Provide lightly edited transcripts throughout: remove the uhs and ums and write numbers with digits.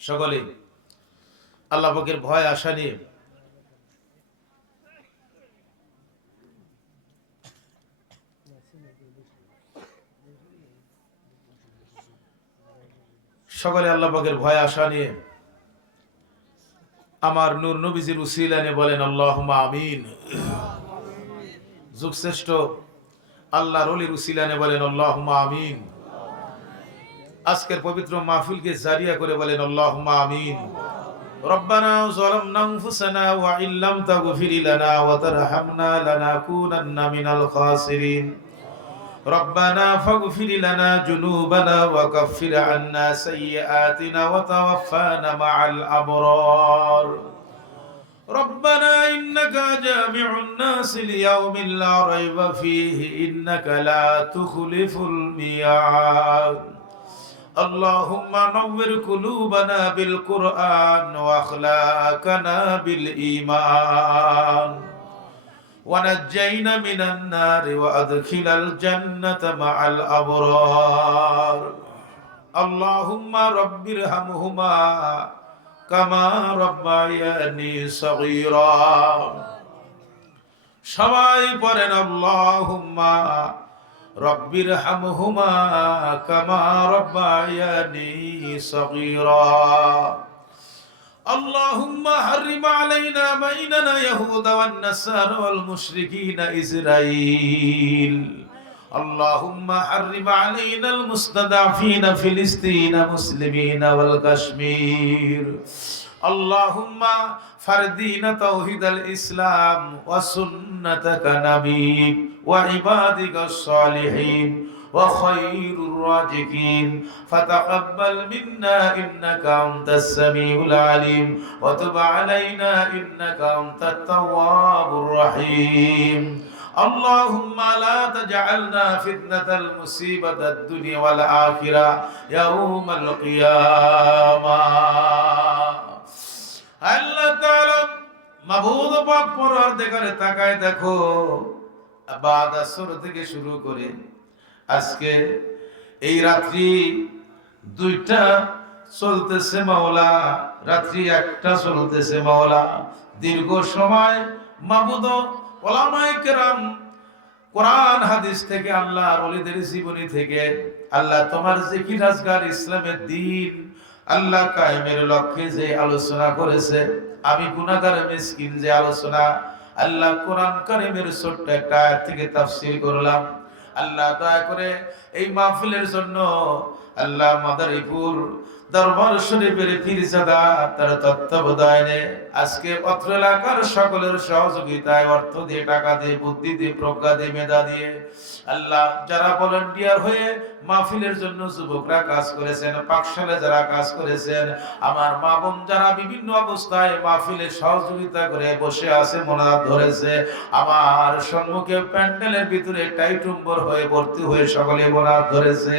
সকলে আল্লাহ পাকের ভয় আশা নিয়ে আল্লাহ পাকের ভয় আশা নিয়ে আমার নূর নবীজির উসিলানে বলেন আল্লাহুম্মা আমিন। যুগশ্রেষ্ঠ আল্লাহর ওলির উসিলানে বলেন আল্লাহুম্মা আমিন। আজকের পবিত্র মাহফিলকে জারিয়া করে বলেন আল্লাহুম্মা আমিন। রব্বানা যালামনা আনফুসানা ওয়া ইল্লাম তাগফির লানা ওয়া তারহামনা লানাকুনান্না মিনাল খাসিরিন। রব্বানা ফাগফির লানা যুনুবানা ওয়া কাফির আন্না সাইয়্যাতিনা ওয়া তাওয়াফফানা মা'আল আবরার। রব্বানা ইন্নাকা জামিউন নাস লিয়াউমিন লা রাইবা ফীহি ইন্নাকা লা তুখলিফুল মিয়াদ। اللهم نور قلوبنا بالقرآن وأخلاقنا بالإيمان ونجينا من النار وأدخل الجنة مع الأبرار. اللهم رب ارحمهما كما ربياني صغيرا. সবাই পড়েন আল্লাহুম্মা রব্বির হামহুমা কামা রব্বায়ানি সগীরা। আল্লাহুম্মা হাররিম আলাইনা বাইনানা ইয়াহুদা ওয়ান নাসারা ওয়াল মুশরিকিনা ইসরাঈল। আল্লাহুম্মা হাররিম আলাইনাল মুস্তাদআফিনা ফিলিস্তিনা মুসলিমিনা ওয়াল কাশ্মীর। আল্লাহুম্মা ফারদিনা তাওহীদাল ইসলাম ওয়া সুন্নাতাকা নাবিয়িক ওয়া ইবাদিকাস সালিহিন ওয়া খায়রুর রাজিকিন ফাতাকাব্বাল মিন্না ইন্নাকা আনতাস সামিউল আলিম ওয়া তুব আলাইনা ইন্নাকা আনতাত তাওয়াবুর রহিম। আল্লাহুম্মা লা তাজআলনা ফিতনাতাল মুসিবাতাদ দুনিয়া ওয়াল আখিরা ইয়াউমাল কিয়ামাহ। আল্লাহ তাআলা মাবুদ পাক পরওয়ারদিগারে তাকায় দেখো, বাদ আসর থেকে শুরু করে আজকে এই রাত্রি 2টা চলতেছে মাওলা, রাত্রি 1টা চলতেছে মাওলা। দীর্ঘ সময় মাবুদ উলামায়ে কেরাম কোরআন হাদিস থেকে আল্লাহর ওলিদের জীবনী থেকে আল্লাহ তোমার জিকির আজগার ইসলামের দ্বীন আল্লাহ কায়েমের লক্ষ্যে যে আলোচনা করেছে, আমি গুনাহগার মিসকিন যে আলোচনা আল্লাহ কোরআন কারীমের ছোট্ট একটা আয়াত থেকে তাফসীর করলাম। আল্লাহ দয়া করে এই মাহফিলের জন্য আল্লাহ মাদারীপুর দরবার শরীফের পীরজাদা তার তত্ত্বাবধানে আজকে অত্র এলাকার সকলের সহযোগিতায় অর্থ দিয়ে, টাকা দিয়ে, বুদ্ধি দিয়ে, প্রজ্ঞা দিয়ে, মেধা দিয়ে আল্লাহ যারা ভলান্টিয়ার হয়ে মাহফিলের জন্য যুবকরা কাজ করেছেন, পাকশালে যারা কাজ করেছেন, আমার মা বোন যারা বিভিন্ন অবস্থায় মাহফিলে সহযোগিতা করে বসে আছে, মোনাজাত ধরেছে, আমার সম্মুখে প্যান্ডেলের ভিতরে টাইটুম্বর হয়ে ভর্তি হয়ে সকলে মোনাজাত ধরেছে,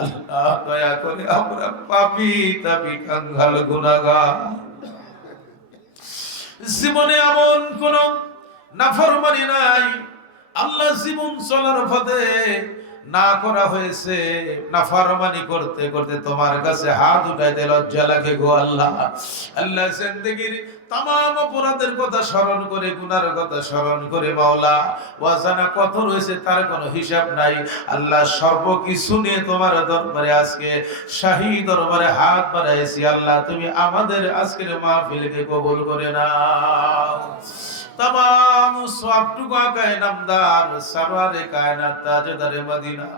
আল্লাহ দয়া করে আমরা পাপী তাপী কাঙ্গাল গুনাহগার, জীবনে এমন কোন নাফরমানি নাই আল্লাহ জীবন চলার পথে না করা হয়েছে, নাফরমানি করতে করতে তোমার কাছে হাত উঠাইতে লজ্জা লাগে গো আল্লাহ। আল্লাহ জিন্দেগীর तमाम অপরাধের কথা স্মরণ করে, গুনার কথা স্মরণ করে মাওলা ওয়াজানা কত রয়েছে তার কোনো হিসাব নাই। আল্লাহ সর্বকিছু নিয়ে তোমার দরবারে আজকে শাহী দরবারে হাত বাড়াইছি। আল্লাহ তুমি আমাদের আজকের মাহফিলকে কবুল করে নাও। तमाम सवाबटुकु आकाए नामदार सरवारे कायनात ताजदारे मदीना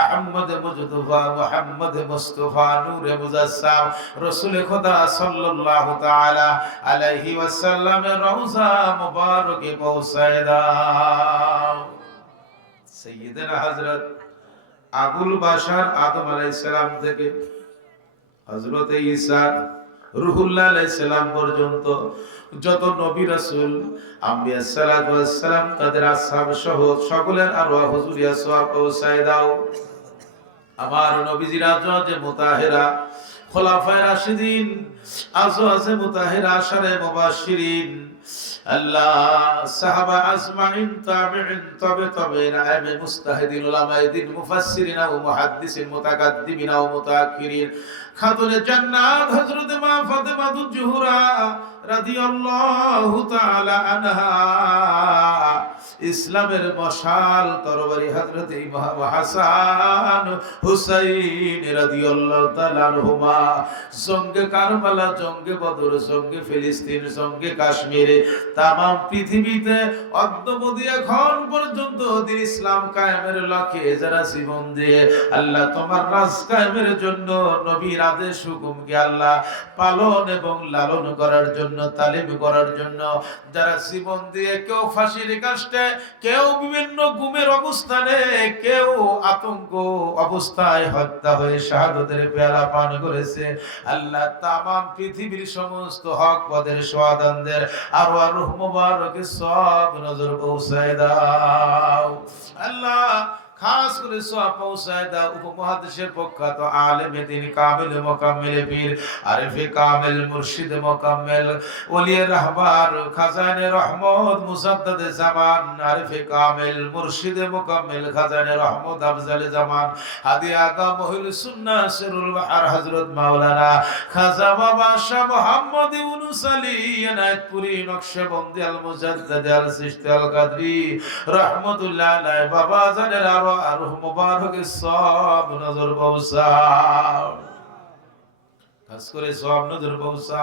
अहमद मुजतबा मुहम्मद मुस्तफा नूरे मुजस्सम रसूल खुदा सल्लल्लाहु ताला अलैहि वसल्लम रौजा मुबारक पहुंचाए दाओ। सय्यदना हजरत আবুল বাশার আদম আলাইহিস সালাম থেকে হযরত ঈসা রূহুল্লাহ আলাইহিস সালাম পর্যন্ত যত নবী রাসূল আম্বিয়া সাল্লাল্লাহু আলাইহি ওয়াসাল্লাম তাদের আসহাব সহ সকলের আরওয়াহ হুজুরিয়া সওয়াব পৌঁছায় দাও। আমার নবীজির আজওয়াজে মুতাহিরা, খোলাফায়ে রাশিদিন, আজওয়াজে মুতাহিরা, আশারে মুবাশশিরিন, আল্লাহ সাহাবা আজমাইন, তাবিঈন, তাবিঈন, আইমে মুস্তাহিদিন, উলামায়ে দ্বীন, মুফাসসিরিন ও মুহাদ্দিসিন, মুতাকাদ্দিমিন ও মুতাআক্কিরিন, খাতুনে জান্নাত হযরত মা ফাতিমাতু জুহরা রাদিয়াল্লাহু তাআলা আনহা ইসলামের মশাল তরবারি হযরত ইমাম হাসান হুসাইন রাদিয়াল্লাহু তাআলা আনহুমা জঙ্গে কারবালা, জঙ্গে বদর, জঙ্গে ফিলিস্তিন, জঙ্গে কাশ্মীরে তাম পৃথিবীতে অদ্যবধি এখন পর্যন্ত দিন ইসলাম কায়েমের লক্ষ্যে যারা জীবন দিয়ে আল্লাহ তোমার রাজ কায়েমের জন্য নবীর আদেশ হুকুমকে আল্লাহ পালন এবং লালন করার জন্য, তালিম করার জন্য যারা জীবন দিয়ে কেউ ফাঁসির কাষ্টে, কেউ বিভিন্ন গুমের অবস্থানে, কেউ আতঙ্ক অবস্থায় হত্যা হয়ে শাহাদাতের পেয়ালা পান করেছে আল্লাহ তামাম পৃথিবীর সমস্ত হক পদের সোয়াদানদের আরো রূহ মুবারকে সব নজর পৌঁছায় দাও আল্লাহ। খাস করে সওয়াব পৌঁছায় দাও উপমহাদেশের প্রখ্যাত আলেম দ্বীন কামিল মোকাম্মেল পীর আরিফে কামিল মুর্শিদ মোকাম্মেল ওলিয়ে রাহবার খাজানে রহমত মুসাদ্দাদ জামান আরিফে কামিল মুর্শিদ মোকাম্মেল খাজানে রহমত আফজাল জামান হাদি আগা মহিল সুন্নাহ সিরুল বাহর হযরত মাওলানা খাজা বাবা শাহ মোহাম্মদ ইউনুস আলী এনায়েতপুরি নকশবন্দি আল মুজাদ্দিদ আল চিশতি আল কাদরি রাহমাতুল্লাহ আলাইহি বাবা জানের আর মুবারক সব নজর পৌঁছাও, খাস করে সব নজর পৌঁছা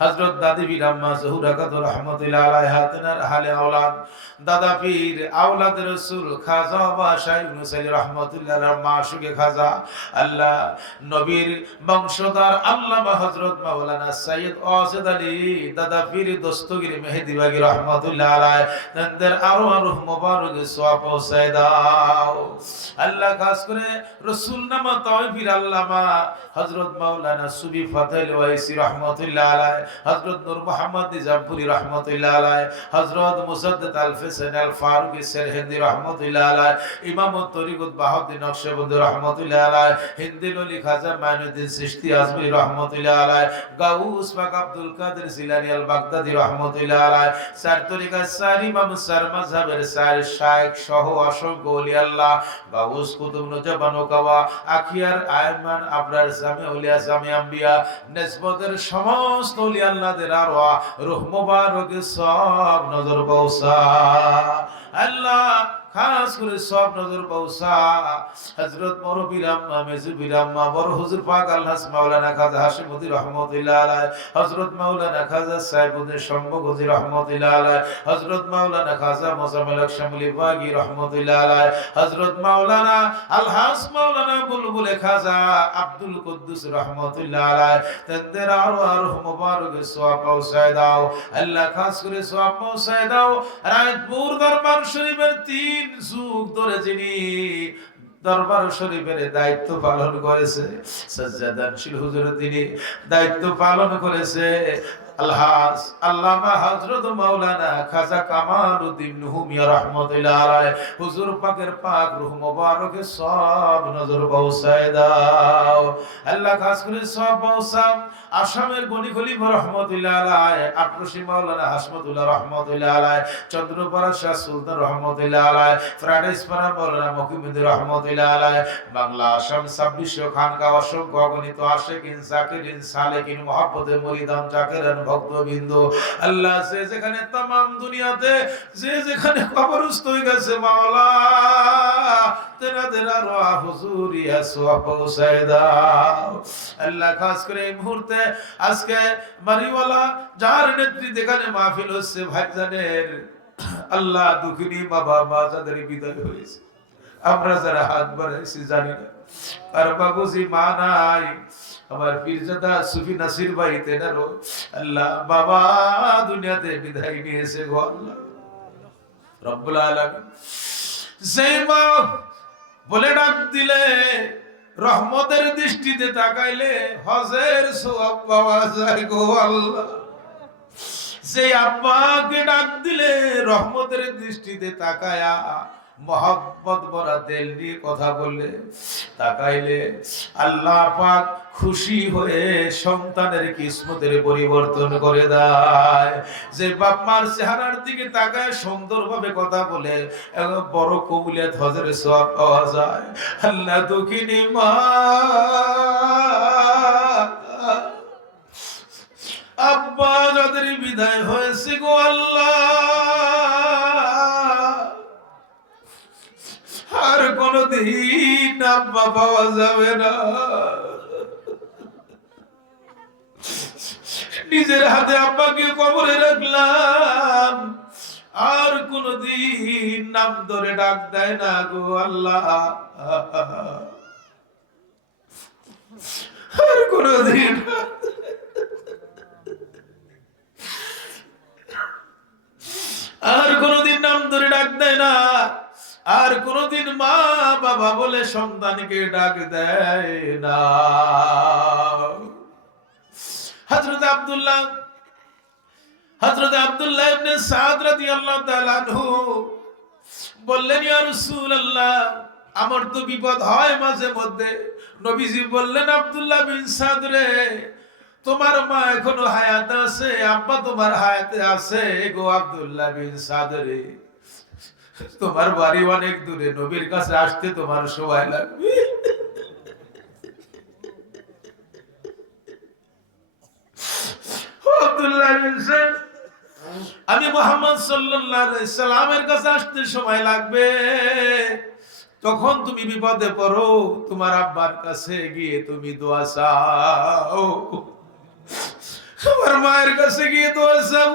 হযরত দাদি বীর আম্মা জহুরা কাদ রাহমাতুল্লাহ আলাইহা তেনার হালে আওলাদ দাদা পীর আওলাদ রাসূল খাজা বাবা শাহ ইউনুস আলী রাহমাতুল্লাহ আলাইহি মাশুকে খাজা আল্লাহ নবীর বংশধর আল্লামা হযরত মাওলানা সৈয়দ ওয়াসিদ আলী দাদা পীর দস্তগীর মেহেদি বাগী রাহমাতুল্লাহ আলাইহি তাদের আরো রূহ মুবারক সওয়াব পৌঁছায় দাও আল্লাহ। খাস করে রাসূল নামা তাওফীর আল্লামা হযরত মাওলানা সুবি ফাতেল ওয়াইসি রাহমাতুল্লাহ আলাইহি হযরত নূর মুহাম্মদ নিজামপুরি রাহমাতুল্লাহ আলাইহি হযরত মুসাদ্দাদ আল ফিসান আল ফারুকী সেরহিন্দি রাহমাতুল্লাহ আলাইহি ইমাম তরিকত বাহাউদ্দিন নকশবন্দি রাহমাতুল্লাহ আলাইহি হিন্দি ওলি খাজা মাইনুদ্দিন চিশতি আজমিরি রাহমাতুল্লাহ আলাইহি গাউস পাক আব্দুল কাদের জিলানী আল বাগদাদি রাহমাতুল্লাহ আলাইহি চার তরিকার চার ইমাম চার মাযহাবের চার শায়েখ সহ অসংখ্য ওলি আল্লাহ গাউস কুতুব নজবান ওকাওয়া আখিয়ার আয়মান আবরার জামি ওলিয়া জামি আম্বিয়া নিসবতের সমস্ত ওলি আল্লাহদের আরওয়াহ রূহ মুবারক সব নজর পৌঁছা আল্লাহ। খাস করে সব নজর পৌঁছা হযরত মুরব্বীর আম্মা মেজুবীর আম্মা বড় হুজুর পাক আল্লাহ মাওলানা খাজা হাশিমউদ্দিন রাহমাতুল্লাহ আলাইহি হযরত মাওলানা খাজা সাইফুদ্দিন শম্ভুগজি রাহমাতুল্লাহ আলাইহি হযরত মাওলানা খাজা মোজাম্মেল শামলি বাগী রাহমাতুল্লাহ আলাইহি হযরত মাওলানা আলহাস মাওলানা বুলবুল খাজা আব্দুল কুদ্দুস রাহমাতুল্লাহ আলাইহি তাদের আরো মুবারক সওয়াব পৌঁছায় দাও আল্লাহ। খাস করে সওয়াব পৌঁছায় দাও রায়পুর দরবার শরীফের তিন যুগ ধরে যিনি দরবার শরীফের দায়িত্ব পালন করেছে সাজ্জাদানশীল হুজুর তিনি দায়িত্ব পালন করেছে আলহাজ আল্লামা হযরত মাওলানা খাজা কামালউদ্দিন নুহুমিয়া রাহমাতুল্লাহ আলাইহি হুজুর পাকের পাক রূহ মুবারকে সব নজর পৌঁছায় দাও আল্লাহ। খাস করে সব পৌঁছাও আসামের গনি খলিফা রাহমাতুল্লাহ আলাইহি আকরশি মাওলানা হাশমতুল্লাহ রাহমাতুল্লাহ আলাইহি চন্দ্রপাড়া শাহ সুলতান রাহমাতুল্লাহ আলাইহি ফ্রাডেসপাড়া মাওলানা মকিমউদ্দিন রাহমাতুল্লাহ আলাইহি বাংলা আসাম 2600 খানকা অসংখ্য অগণিত আশিকিন জাকিরিন সালেকিন মুহাব্বতে মুরিদান জাকিরান ভক্তবৃন্দ আল্লাহ সে যেখানে तमाम দুনিয়াতে যে যেখানে কবরস্থ হয়ে গেছে মাওলা তেনাদের রওয়া হুজুরিয়া সওয়াব পৌঁছায় দাও আল্লাহ। খাস করে এই মুহূর্তে আজকে বাড়িওয়ালা যার নেতৃত্বে এখানে মাহফিল হচ্ছে ভাইজানের আল্লাহ দুঃখিনী বাবা মা যাদের বিদায় হয়েছে আমরা যারা হাত বাড়াইছি জানি না আর বাবুজি মা নাই আমার পীরজাদা সুফি নাসির ভাই তেনারও আল্লাহ বাবা দুনিয়াতে বিদায় নিয়েছে গো আল্লাহ রব্বুল আলামিন। সেই মা বলে ডাক দিলে রহমতের দৃষ্টিতে তাকাইলে হজের সওয়াব পাওয়া যায় গো আল্লাহ। সেই আব্বাকে ডাক দিলে রহমতের দৃষ্টিতে তাকায়া মোহাব্বত ভরা দিল নিয়ে কথা বললে তাকাইলে আল্লাহ পাক খুশি হয়ে সন্তানের কিসমতের পরিবর্তন করে দেয়। যে বাপ মার চেহারার দিকে তাকায় সুন্দরভাবে কথা বলে বড় কবুলিয়ত হজের সওয়াব পাওয়া যায়। আল্লাহ দুঃখিনী মা আব্বা যাদের বিদায় হয়েছে গো আল্লাহ, আর কোনদিন আব্বা পাওয়া যাবে না। নিজের হাতে আব্বাকে কবরে রাখলাম, আর কোনদিন নাম ধরে ডাক দেয় না গো আল্লাহ, আর কোনদিন নাম ধরে ডাক দেয় না, আর কোনদিন মা বাবা বলে সন্তানকে ডাক দেয় না। হযরত আব্দুল্লাহ ইবনে সাদ রাদিয়াল্লাহু তাআলা আনহু বললেন, ইয়া রাসূলুল্লাহ, আমার তো বিপদ হয় মাঝে মধ্যে। নবীজি বললেন, আব্দুল্লাহ বিন সাদ রে, তোমার মা এখনো হায়াতে আছে, আব্বা তোমার হায়াতে আছে গো আব্দুল্লাহ বিন সাদ রে। তোমার বাড়ি অনেক দূরে, নবীর কাছে আসতে তোমার সময় লাগবে। আব্দুল্লাহ বিন সাদ, আমি মুহাম্মদ সাল্লাল্লাহু আলাইহি সাল্লামের কাছে আসতে সময় লাগবে। তখন তুমি বিপদে পড়ো, তোমার আব্বার কাছে গিয়ে তুমি দোয়া চাও, আমার মায়ের কাছে গিয়ে দোয়া চাও।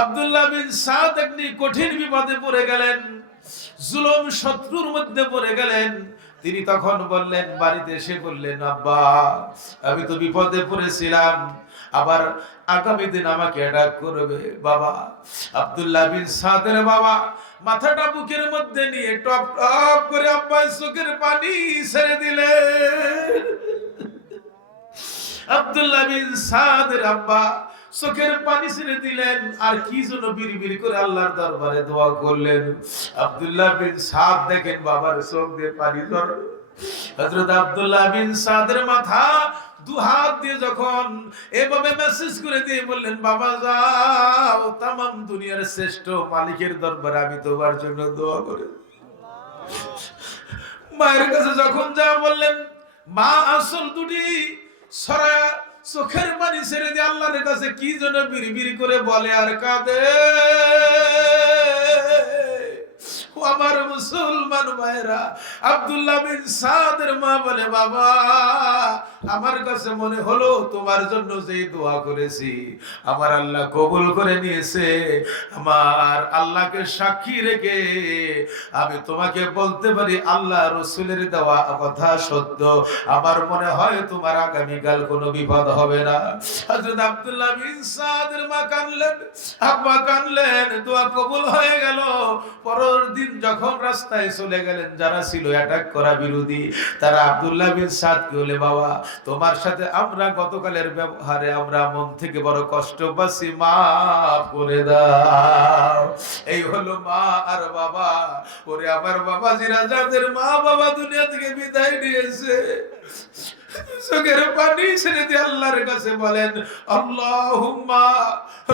আব্দুল্লাহ বিন সাদ একটি কঠিন বিপদে পড়ে গেলেন, জুলুম শত্রুর মধ্যে পড়ে গেলেন। তিনি তখন বললেন, বাড়িতে এসে বললেন, আব্বা আমি তো বিপদে পড়েছিলাম, আবার আগামী দিন আমাকে অ্যাটাক করবে। বাবা আব্দুল্লাহ বিন সাদের বাবা মাথাটা বুকের মধ্যে নিয়ে টপ টপ করে আব্বার চোখের পানি ছেড়ে দিলেন। আব্দুল্লাহ বিন সাদের আব্বা চোখের পানি ছেড়ে দিলেন, আর কি জন্য বিড়বিড় করে আল্লাহর দরবারে দোয়া করলেন। আব্দুল্লাহ বিন সাদ দেখেন বাবার চোখ দিয়ে পানি ঝরে। হযরত আব্দুল্লাহ বিন সাদের মাথা দুহাত দিয়ে যখন এভাবে মেসেজ করে দিয়ে বললেন, বাবা যাও, তামাম দুনিয়ার শ্রেষ্ঠ মালিকের দরবারে আমি তোমার জন্য দোয়া করি। মায়ের কাছে যখন যা বললেন, মা আসল দুটি সরায়া চোখের পানি ছেড়ে দিয়ে আল্লাহর কাছে কি জন্য বিড়বিড় করে বলে আর কাঁদে। আমার মুসলমান ভাইরা, আব্দুল্লাহ বিন সাদের মা বলে, বাবা আমার কাছে মনে হলো তোমার জন্য যেই দোয়া করেছি আমার আল্লাহ কবুল করে নিয়েছে। আমার আল্লাহকে সাক্ষী রেখে আমি তোমাকে বলতে পারি আল্লাহ রাসূলের দেওয়া কথা সত্য। আমার মনে হয় তোমার আগামীকাল কোনো বিপদ হবে না। হযরত আব্দুল্লাহ বিন সাদের মা কাঁদলেন, আব্বা কাঁদলেন, দোয়া কবুল হয়ে গেল। পরের দিন যখন রাস্তায় চলে গেলেন, যারা ছিল অ্যাটাক করা বিরোধী, তারা আব্দুল্লাহ বিন সাদকে বলে, বাবা তোমার সাথে আমরা গতকালের ব্যবহারে আমরা মন থেকে বড় কষ্ট পাচ্ছি, মাফ করে দাও। এই হলো মা আর বাবা। ওরে আমার বাবাজিরা, যাদের মা বাবা দুনিয়া থেকে বিদায় নিয়েছে, চোখের পানি ছেড়ে দিয়ে আল্লাহর কাছে বলেন, আল্লাহুম্মা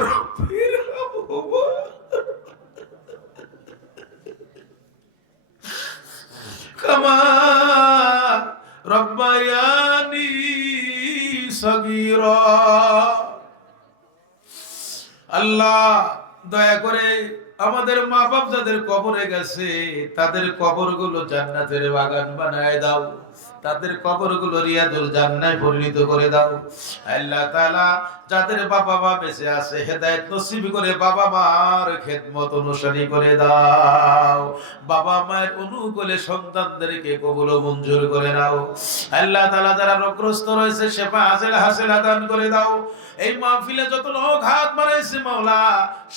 রাব্বিরহামহুমা কামা রব্বায়ানি সগীরা। আল্লাহ দয়া করে আমাদের মা বাপ যাদের কবরে গেছে তাদের কবরগুলো জান্নাতের বাগান বানায় দাও, তাদের কবরগুলো রিয়াদুল জান্নায় পরিণত করে দাও। আল্লাহ তাআলা যাদের বাবা মা বেঁচে আছে হেদায়েত নসিব করে বাবা মার খেদমত অনুসারী করে দাও। বাবা মায়ের অনুকূলে সন্তানদেরকে কবুল ও মঞ্জুর করে নাও। আল্লাহ তাআলা যারা রোগগ্রস্ত রয়েছে শেফা আজেল হাসিলা দান করে দাও। এই মাহফিলে যত লোক হাত বাড়াইছে মাওলা,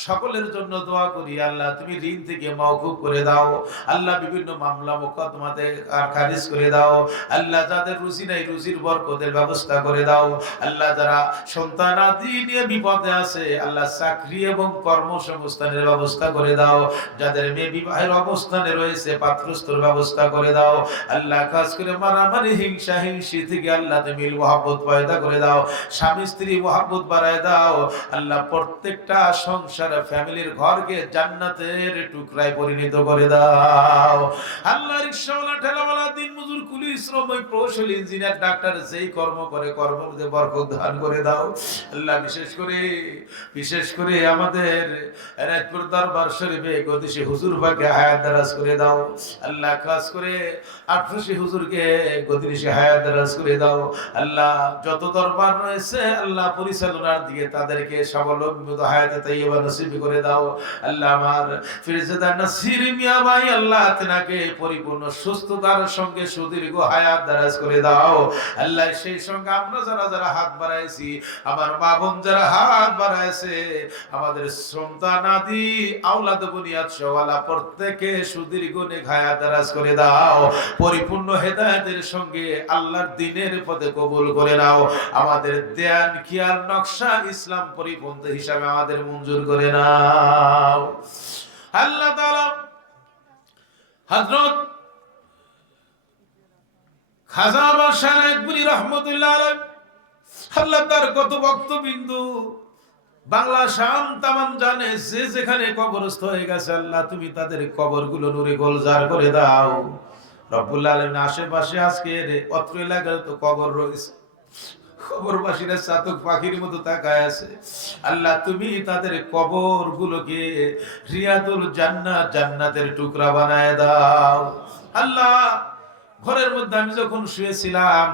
সকলের জন্য দোয়া করি আল্লাহ তুমি ঋণ থেকে মাওকুফ করে দাও। আল্লাহ বিভিন্ন মামলা মোকদ্দমাতে খারিজ করে দাও। আল্লাহ যাদের রুজি নাই রুজির বরকতের ব্যবস্থা করে দাও। আল্লাহ যারা সন্তান আদি নিয়ে বিপদে আছে আল্লাহ চাকরি এবং কর্মসংস্থানের ব্যবস্থা করে দাও। যাদের মেয়ে বিবাহের অবস্থানে রয়েছে পাত্রস্থর ব্যবস্থা করে দাও। আল্লাহ খাস করে মারামারি হিংসা হিংসি থেকে আল্লাহ তুমি মিল মহব্বত পয়দা করে দাও। স্বামী স্ত্রী মহব্বত বাড়ায় দাও। আল্লাহ প্রত্যেকটা সংসার ফ্যামিলির ঘরকে জান্নাতের টুকরায় পরিণত করে দাও। আল্লাহ রিকশাওয়ালা ঠেলাওয়ালা দিন মজুর কুলি পরিশ্রম, ওই কৌশলী ইঞ্জিনিয়ার ডাক্তার যেই কর্ম করে কর্মের মধ্যে বরকত দান করে দাও আল্লাহ। বিশেষ করে আমাদের এনায়তপুর দরবার শরীফে গদিশী হুজুর পাকে হায়াত দারাজ করে দাও আল্লাহ। খাস করে আটফুসি হুজুরকে গদিশী হায়াত দারাজ করে দাও আল্লাহ। যত দরবার রয়েছে আল্লাহ পরিচালনার দিকে তাদেরকে স্বাবলম্বিত হায়াতে তাইয়্যিবা নসিব করে দাও আল্লাহ। আমার ফিরজাদা নাসির মিয়া ভাই আল্লাহ তেনাকে পরিপূর্ণ সুস্থতার সঙ্গে সুদীর্ঘ হায়াত দারাজ করে দাও আল্লাহ। সেই সঙ্গে আমরা যারা হাত বাড়াইছি, আমার মা বোন যারা হাত বাড়াইছে, আমাদের সন্তান আদি আওলাদ বুনিয়াদ সওয়ালা প্রত্যেকে সুদীর্ঘ নেক হায়াত দারাজ করে দাও। পরিপূর্ণ হেদায়েতের সঙ্গে আল্লাহর দ্বীনের পথে কবুল করে নাও। আমাদের ধ্যান খেয়াল নকশা ইসলাম পরিপন্থী হিসাবে আমাদের মঞ্জুর করে নাও আল্লাহ তাআলা। হযরত খাজা বাদশাহ নায়েতপুরী রহমতুল্লাহ আলাইহি আল্লাহ তার কত ভক্তবিন্দু বাংলা শাম তামাম জানে, যে যেখানে কবরস্থ হয়ে গেছে আল্লাহ তুমি তাদের কবরগুলো নূরে গোলজার করে দাও রব্বুল আলামিন। আশেপাশে আজকে অত্র এলাকায় তো কবর রয়েছে, কবরবাসীরা চাতক পাখির মতো তাকায় আছে আল্লাহ। তুমি তাদের কবরগুলোকে রিয়াদুল জান্নাত, জান্নাতের টুকরা বানায় দাও আল্লাহ। ঘরের মধ্যে আমি যখন শুয়েছিলাম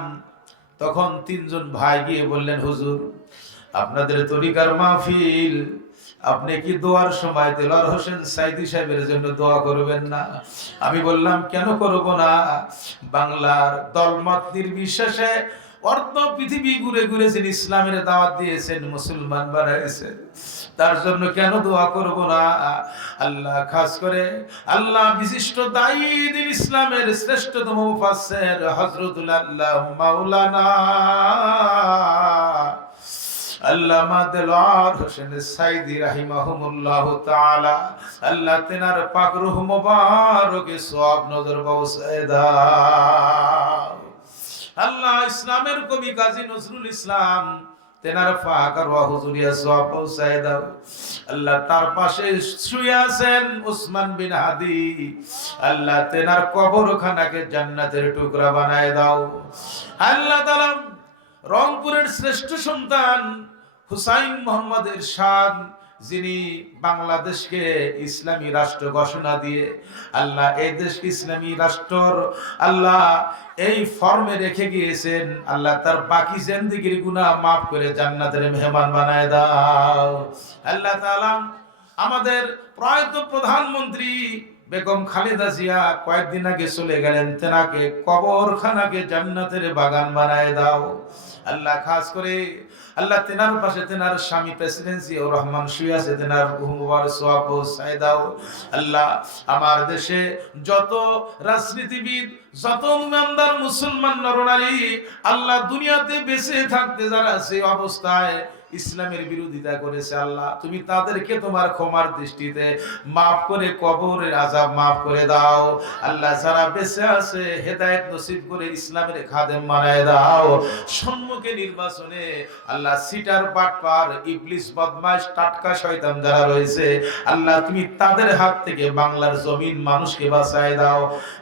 তখন তিনজন ভাই গিয়ে বললেন, হুজুর আপনাদের তরিকার মাহফিল, আপনি কি দোয়ার সময় দেলোয়ার হোসেন সাইদি সাহেবের জন্য দোয়া করবেন না? আমি বললাম কেন করব না, বাংলার দলমত নির্বিশেষে অর্ধ পৃথিবী ঘুরে ঘুরে যিনি ইসলামের দাওয়াত দিয়েছেন, মুসলমান বানাইছেন, তার জন্য কেন দোয়া করব না আল্লাহ। খাস করে আল্লাহ বিশিষ্ট দায়ী দিন ইসলামের শ্রেষ্ঠতম মুফাসসির হযরতুল আল্লাহ মাওলানা আল্লামা দেলোয়ার হোসেন সাইদি রাহিমাহুমুল্লাহ তাআলা আল্লাহ তেনার পাক রূহ মুবারকে সওয়াব নজর পৌঁছায় দাও আল্লাহ। ইসলামের কবি কাজী নজরুল ইসলাম তেনার পাক রূহ হুজুরিয়া সওয়াব পৌঁছায় দাও আল্লাহ। তার পাশে শুয়ে আছেন ওসমান বিন হাদি আল্লাহ, তেনার কবরখানাকে জান্নাতের টুকরা বানায় দাও আল্লাহ তাআলা। রংপুরের শ্রেষ্ঠ সন্তান হুসাইন মোহাম্মদ এরশাদ, যিনি বাংলাদেশকে ইসলামী রাষ্ট্র ঘোষণা দিয়ে আল্লাহ এই দেশকে ইসলামী রাষ্ট্র আল্লাহ এই ফর্মে রেখে গিয়েছেন আল্লাহ, তার বাকি জিন্দেগীর গুনাহ মাফ করে জান্নাতের মেহমান বানায় দাও আল্লাহ তাআলা। আমাদের প্রয়াত প্রধানমন্ত্রী বেগম খালেদা জিয়া কয়েকদিন আগে চলে গেলেন, তেনাকে কবরখানাকে জান্নাতের বাগান বানায় দাও আল্লাহ। খাস করে আল্লাহ তেনার পাশে তেনার স্বামী প্রেসিডেন্ট জিয়াউর রহমান শুয়ে আছে, তেনার মুবারক সওয়াব পৌঁছায় দাও আল্লাহ। আমার দেশে যত রাজনীতিবিদ, যত ইমানদার মুসলমান নরনারী আল্লাহ দুনিয়াতে বেঁচে থাকতে যারা সেই অবস্থায় ইসলামের বিরোধিতা করেছে আল্লাহ, তুমি তাদেরকে তোমার ক্ষমার দৃষ্টিতে মাফ করে কবরের আযাব মাফ করে দাও আল্লাহ। যারা বেঁচে আছে হেদায়েত নসিব করে ইসলামের খাদেম বানায় দাও। সম্মুখে নির্বাচনে আল্লাহ সিটার বাটপার ইবলিস বদমাশ টাটকা শয়তান যারা রয়েছে আল্লাহ, তুমি তাদের হাত থেকে বাংলার জমিন মানুষকে বাঁচায় দাও।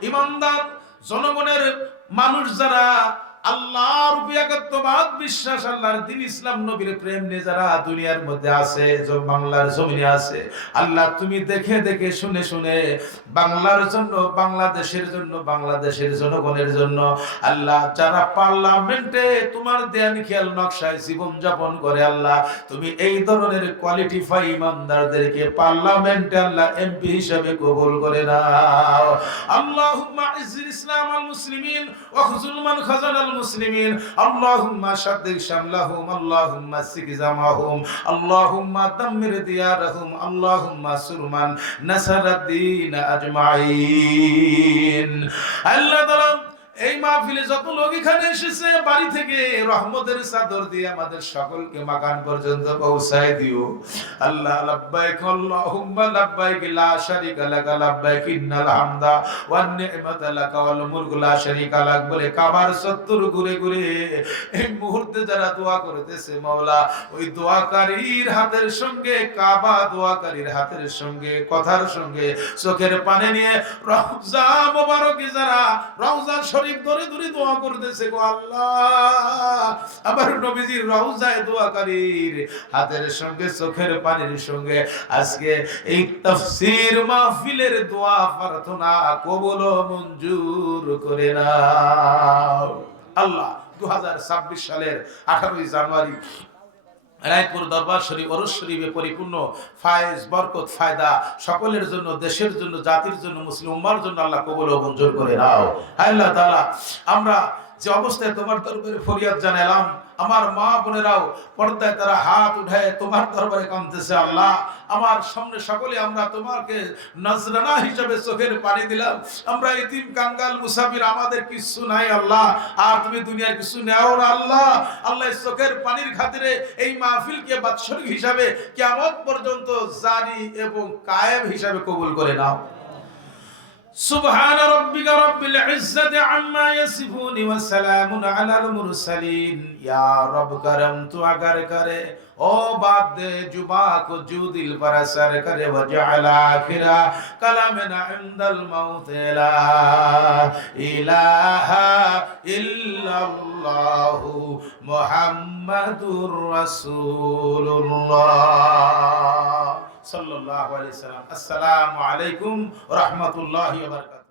ইমানদার জনগণের মানুষ যারা আল্লাহর একাত্মবাদ বিশ্বাস, আল্লাহর দ্বীন ইসলাম নবীর প্রেম নিয়ে যারা দুনিয়ার মধ্যে আছে, বাংলার জমিনে আছে আল্লাহ, তুমি দেখে দেখে শুনে শুনে বাংলার জন্য, বাংলাদেশের জন্য, বাংলাদেশের জনগণের জন্য আল্লাহ যারা পার্লামেন্টে তোমার ধ্যান খেয়াল নকশায় জীবন যাপন করে আল্লাহ, তুমি এই ধরনের কোয়ালিটিফাই ইমানদারদেরকে পার্লামেন্টে আল্লাহ এমপি হিসেবে কবুল করে নাও। আল্লাহুম্মা ইজ্জিল ইসলাম আল মুসলিমিন ওয়া খুযুল মান খাযালাল মুসলিমিন, আল্লাহুম্মা শাদ্দিদ শামলাহুম, আল্লাহুম্মা সিক জামাহুম, আল্লাহুম্মা দাম্মির দিয়ারহুম, আল্লাহুম্মা সুরমান নাসারাদ্দিন আজমাইন। আল্লাহ তাআলা এই মাহফিলে যত লোক এখানে এসেছে বাড়ি থেকে রহমতের চাদর দিয়ে আমাদের সকলকে মাকান পর্যন্ত পৌঁছায় দিও আল্লাহ। লাব্বাইক আল্লাহুম্মা লাব্বাইক লা শারীকা লাক লাব্বাইক ইন্নাল হামদা ওয়ান নি'মাতা লাক ওয়াল মুলকু লা শারীকা লাক বলে কাবার চত্বর ঘুরে ঘুরে এই মুহূর্তে যারা দোয়া করতেছে মাওলা, ওই দোয়াকারীর হাতের সঙ্গে কাবা দোয়াকারীর হাতের সঙ্গে কথার সঙ্গে চোখের পানি নিয়ে রওজা মোবারকে যারা রওজা শরীফ ধরে ধরে দোয়া করতেছে, গো আল্লাহ আমার নবীজির রওজায় দোয়াকারীর হাতের সঙ্গে চোখের পানির সঙ্গে আজকে এই তাফসীর মাহফিলের দোয়া প্রার্থনা কবুল ও মঞ্জুর করে নাও আল্লাহ। 2026 সালের 18 জানুয়ারি রায়পুর দরবার শরীফ ওরস শরীফে পরিপূর্ণ ফায়েজ বরকত ফায়দা সকলের জন্য, দেশের জন্য, জাতির জন্য, মুসলিম উম্মার জন্য আল্লাহ কবুল ও মঞ্জুর করে নাও। হায় আল্লাহ তাআলা, আমরা যে অবস্থায় তোমার দরবারে ফরিয়াদ জানালাম, আমার মা বোনেরাও পর্দায় তারা হাত উঠায় তোমার দরবারে কাঁদতেছে আল্লাহ। আমার সামনে সকলে আমরা তোমাকে নজরানা হিসাবে চোখের পানি দিলাম। আমরা এতিম কাঙ্গাল মুসাফির, আমাদের কিছু নাই আল্লাহ, আর তুমি দুনিয়ার কিছু নেও না আল্লাহ। আল্লাহ চোখের পানির খাতিরে এই মাহফিলকে বাৎসরিক হিসাবে কিয়ামত পর্যন্ত জারি এবং কায়েম হিসাবে কবুল করে নাও। سبحان ربك رب العزة عما يصفون وسلام على المرسلين। या रब करम तू अगर करे ओ बात दे जुबा को जू दिल पर असर करे वजअल आखिरा कलामना इंदल मौत ला इलाहा इल्लल्लाह मुहम्मदुर रसूलुल्लाह सल्लल्लाहु अलैहि वसल्लम। अस्सलामु अलैकुम व रहमतुल्लाहि व बरकातुहू।